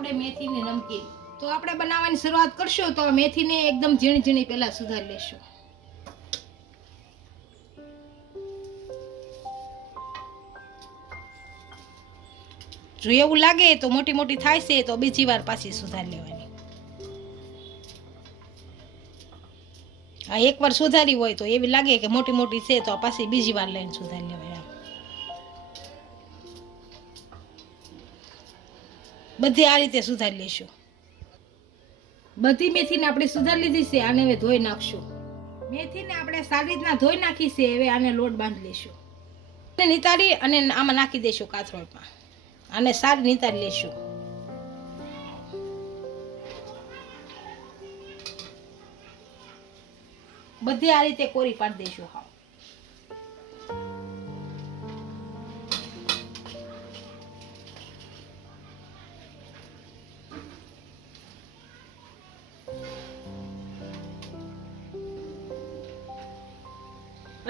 આપણે મેથીની નમકીન. તો આપણે બનાવવાની શરૂઆત કરશું તો મેથીને એકદમ ઝીણી ઝીણી પહેલા સુધારી લેશું. જો એવું લાગે તો મોટી મોટી થાય છે તો બીજી વાર પાછી સુધારી લેવાની. આ એકવાર સુધારી હોય તો એવી લાગે કે મોટી મોટી છે તો પાછી બીજી વાર લઈને સુધારી લેવાય. બધી આ રીતે સુધારી લેશું. બધી મેથીને આપણે સુધારી લીધી છે. આને હવે ધોઈ નાખશું. મેથીને આપણે સારી રીતના ધોઈ નાખી છે. હવે આને લોટ બાંધી લેશું. નિતારી અને આમાં નાખી દઈશું કાથરોટમાં. આને સારી નિતારી લેશું. બધી આ રીતે કોરી પાડી દઈશું. હા,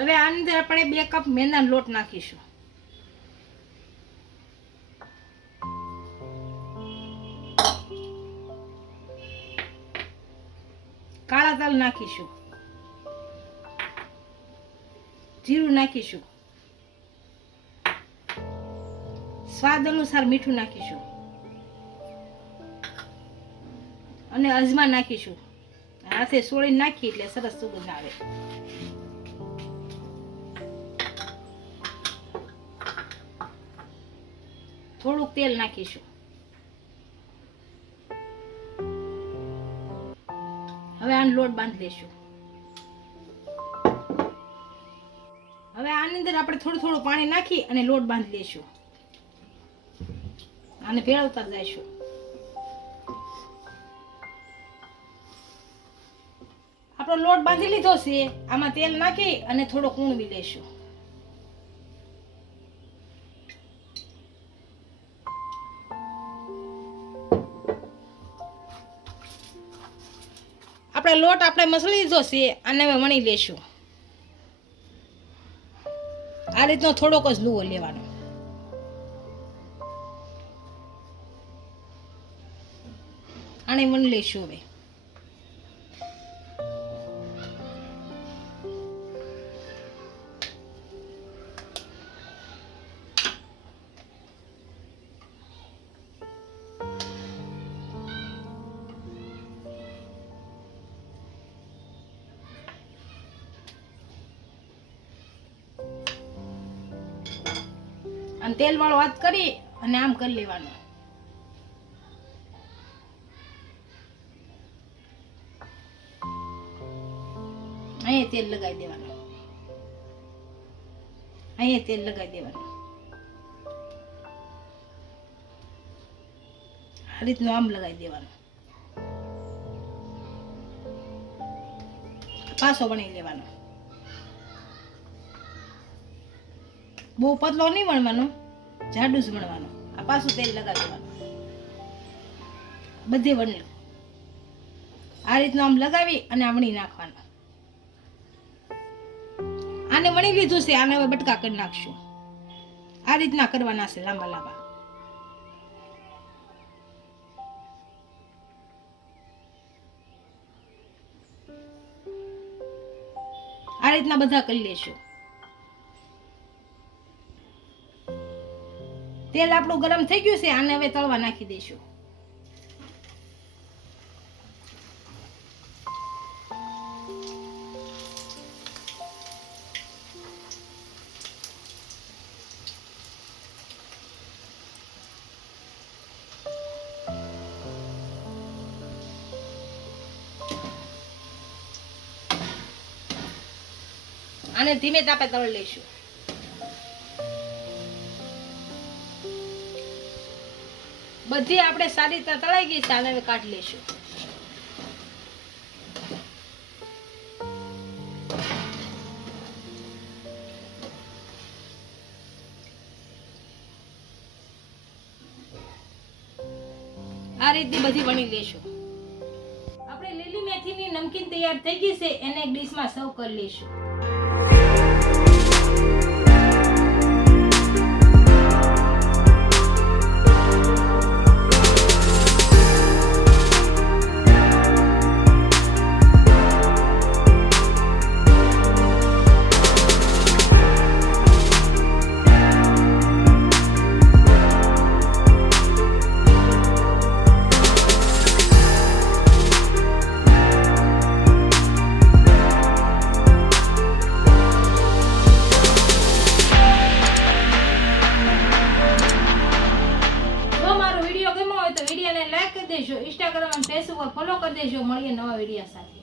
હવે આની અંદર આપણે 2 કપ મેંદાનો લોટ નાખીશું. કાળા તલ નાખીશું. જીરું નાખીશું. સ્વાદ અનુસાર મીઠું નાખીશું અને અજમા નાખીશું. હાથે સોળી નાખી એટલે સરસ સુગંધ આવે. થોડુંક તેલ નાખીશું. હવે આનો લોટ બાંધી લેશું. હવે આની અંદર આપણે થોડું થોડું પાણી નાખી અને લોટ બાંધી લેશું. આને ભેળવતા જઈશું. આપણો લોટ બાંધી લીધો છે. આમાં તેલ નાખી અને થોડો કૂણવી લેશું. આપણે લોટ મસળી લીધો છે. આને હવે વણી લેશું. આ રીતનો થોડોક જ લુવો લેવાનો. આને વણી લેશું. હવે અને તેલ વાળો હાથ કરી અને આમ કરી લેવાનો. અહીંયા તેલ લગાવી દેવાનું. અહીંયા તેલ લગાવી દેવાનું. આ રીતનું આમ લગાવી દેવાનું. પાછો વણી લેવાનો. બહુ પતલો નહીં વણવાનો, જાડું જ વણવાનું. આ પાછું તેલ લગાવી દેવાનું. બધે વણી આ રીતનું આમ લગાવી અને આ વણી નાખવાનું. આને વણી લીધું છે. આને હવે બટકા કરી નાખશું. આ રીતના કરવાના છે, લાંબા લાંબા. આ રીતના બધા કરી લેશું. તેલ આપણું ગરમ થઈ ગયું છે. આને હવે તળવા નાખી દઈશું. આને ધીમે તાપે તળી લઈશું. બધી આપણે સારી રીતે તળાઈ ગઈ છે. આને હવે કાઢી લઈશું. આ રીતની બધી વણી લેશું. આપણે લીલી મેથીની નમકીન તૈયાર થઈ ગઈ છે. એને એક ડીશમાં સર્વ કરી લઈશું. વિડીયોને લાઈક કરી દેજો, ઇન્સ્ટાગ્રામ અને ફેસબુક પર ફોલો કરી દેજો. મળીએ નવા વિડીયો સાથે.